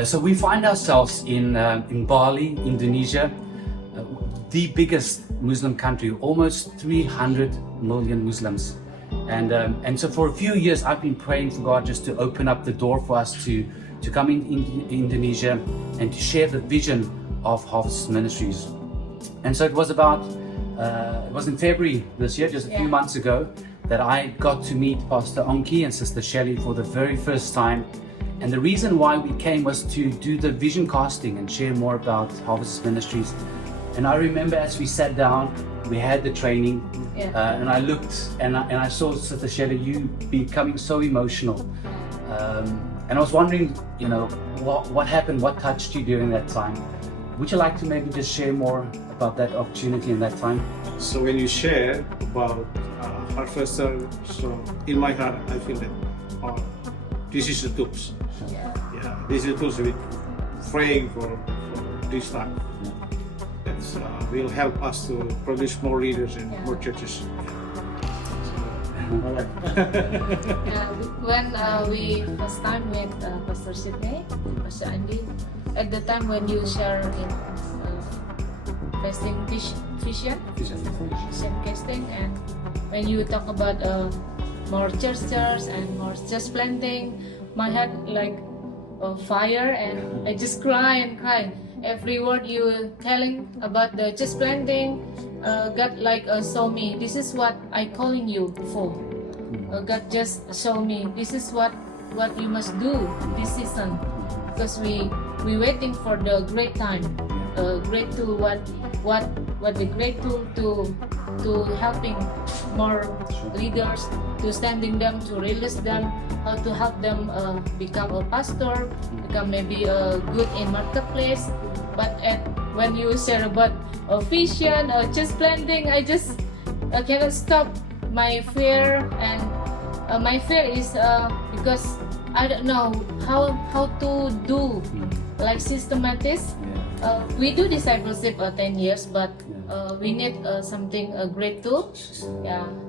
So we find ourselves in Bali, Indonesia, the biggest Muslim country, almost 300 million Muslims. And so for a few years I've been praying for God just to open up the door for us to come in Indonesia and to share the vision of Harvesters Ministries. And so it was in February this year, just a few months ago, that I got to meet Pastor Ongky and Sister Shelley for the very first time. And the reason why we came was to do the vision casting and share more about Harvesters Ministries. And I remember as we sat down, we had the training, and I looked and I saw Sister Shelley, you becoming so emotional. And I was wondering, what happened, what touched you during that time? Would you like to maybe just share more about that opportunity in that time? So when you share about Harvester, so in my heart I feel that this is the tools. This is the tools with praying for this time. That will help us to produce more leaders and more churches. When we first time met Pastor Sydney, Pastor Andy, at the time when you share in fasting vision casting, and when you talk about more churches and more church planting, my heart like fire, and I just cry and cry. Every word you telling about the church planting, God like show me, this is what I calling you for. God just show me, this is what you must do this season, because we waiting for the great time, great tool, what the great tool to helping more leaders, to standing them, to release them, how to help them become a pastor, become maybe good in marketplace. But when you share about vision, just planting, I just cannot stop my fear, and my fear is because I don't know how to do like systematic. We do discipleship 10 years, but we need something a great tool,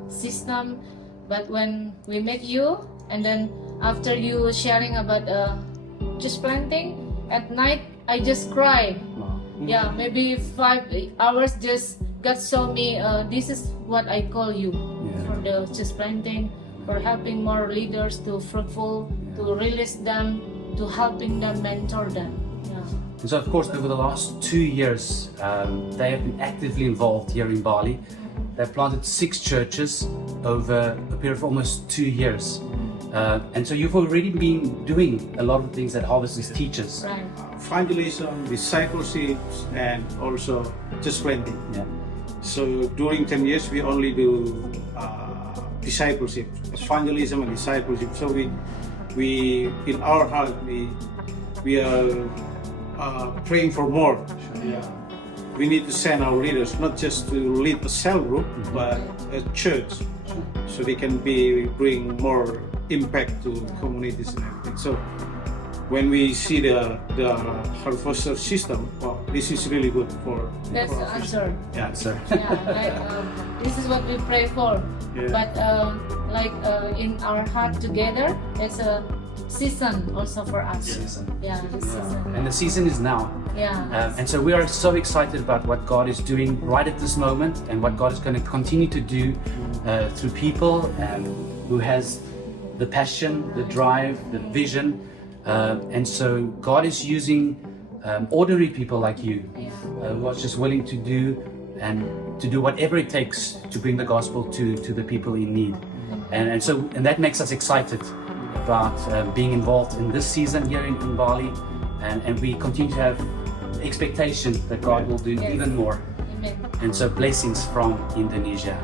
system. But when we meet you, and then after you sharing about just planting at night, I just cry. Maybe 5 hours. Just God show me this is what I call you for the just planting, for helping more leaders to fruitful, to release them, to helping them, mentor them. And so of course over the last 2 years they have been actively involved here in Bali. They've planted 6 churches over a period of almost 2 years. And so you've already been doing a lot of things that Harvesters teaches. Right. Evangelism, discipleship, and also just planting. So during 10 years we only do discipleship, evangelism and discipleship. So we in our heart we are praying for more. We need to send our leaders not just to lead a cell group, but a church, so they can bring more impact to communities and everything. So when we see the Harvester system, wow, this is really good for. That's the answer. Sir. This is what we pray for. But in our heart together, it's a season also for us. This season. And the season is now. And so we are so excited about what God is doing right at this moment, and what God is going to continue to do through people who has the passion, the drive, the vision. And so God is using ordinary people like you, who are just willing to do whatever it takes to bring the gospel to the people in need. And that makes us excited about being involved in this season here in Bali, and we continue to have expectation that God will do even more. Amen. And so blessings from Indonesia.